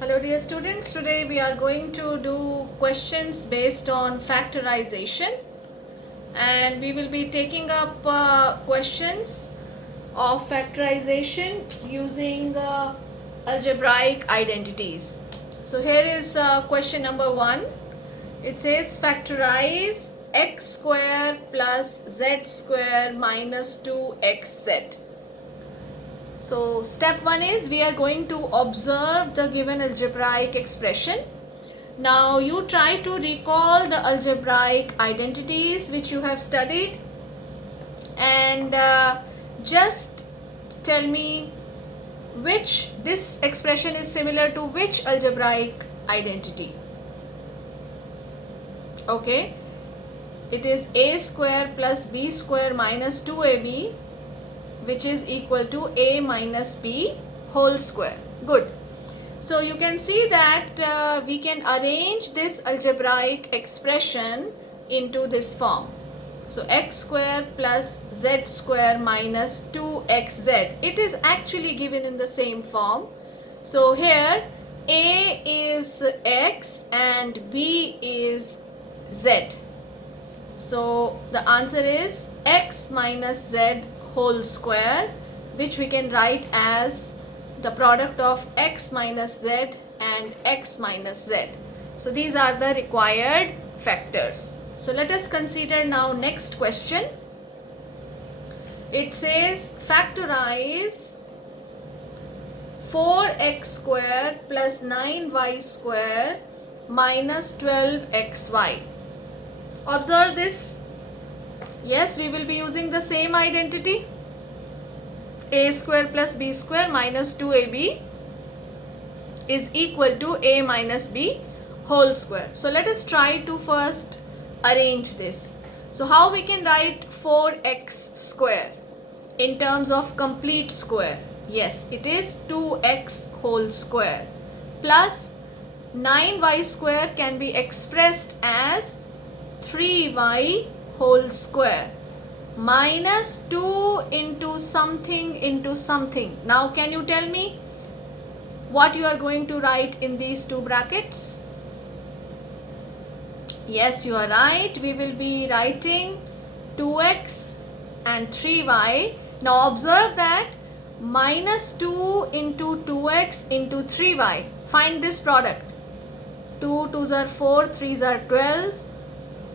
Hello dear students, today we are going to do questions based on factorization, and we will be taking up questions of factorization using algebraic identities. So here is question number 1. It says factorize x square plus z square minus 2xz. So step 1 is we are going to observe the given algebraic expression. Now you try to recall the algebraic identities which you have studied, and just tell me which this expression is similar to which algebraic identity. Okay, it is a square plus b square minus 2ab, which is equal to a minus b whole square. Good. So you can see that we can arrange this algebraic expression into this form. So x square plus z square minus 2xz. It is actually given in the same form. So here a is x and b is z. So the answer is x minus z whole square, which we can write as the product of x minus z and x minus z. So these are the required factors. So let us consider now next question. It says factorize 4x square plus 9y square minus 12xy. Observe this. Yes, we will be using the same identity. A square plus b square minus 2ab is equal to a minus b whole square. So let us try to first arrange this. So how we can write 4x square in terms of complete square? Yes, it is 2x whole square plus 9y square can be expressed as 3y whole square minus 2 into something. Now can you tell me what you are going to write in these two brackets? Yes, you are right. We will be writing 2x and 3y. Now observe that minus 2 into 2x into 3y. Find this product. 2 2s are 4, 3s are 12.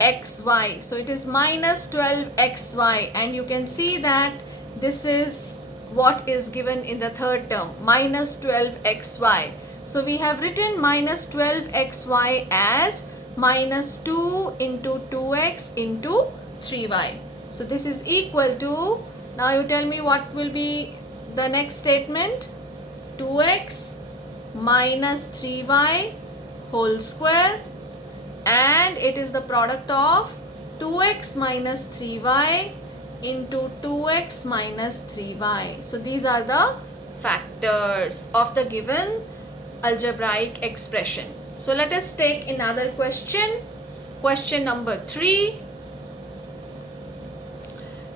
xy, so it is minus 12xy, and you can see that this is what is given in the third term, minus 12xy. So we have written minus 12xy as minus 2 into 2x into 3y. So this is equal to, now you tell me what will be the next statement. 2x minus 3y whole square, and it is the product of 2x minus 3y into 2x minus 3y. So these are the factors of the given algebraic expression. So let us take another question, question number 3.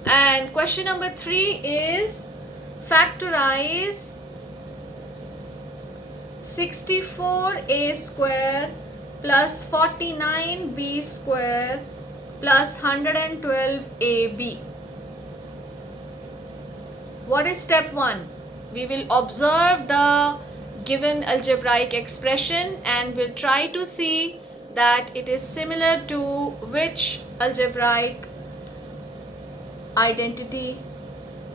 And question number 3 is factorize 64a square plus 49b square plus 112ab. What is step 1? We will observe the given algebraic expression and will try to see that it is similar to which algebraic identity.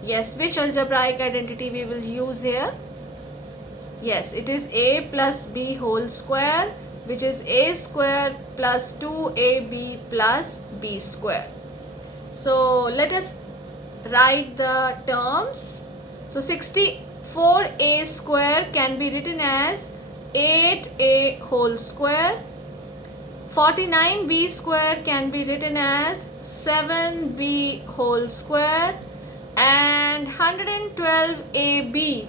Yes, which algebraic identity we will use here? Yes, it is a plus b whole square, which is a square plus 2ab plus b square. So let us write the terms. So 64a square can be written as 8a whole square. 49b square can be written as 7b whole square, and 112ab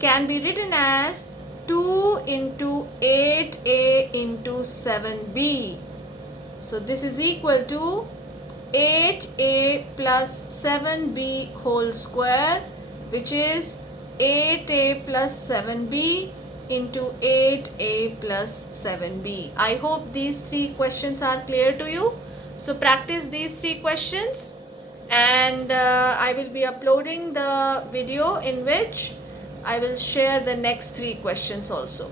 can be written as 2 into 8a into 7b. So this is equal to 8a plus 7b whole square, which is 8a plus 7b into 8a plus 7b. I hope these three questions are clear to you. So practice these three questions, and I will be uploading the video in which I will share the next three questions also.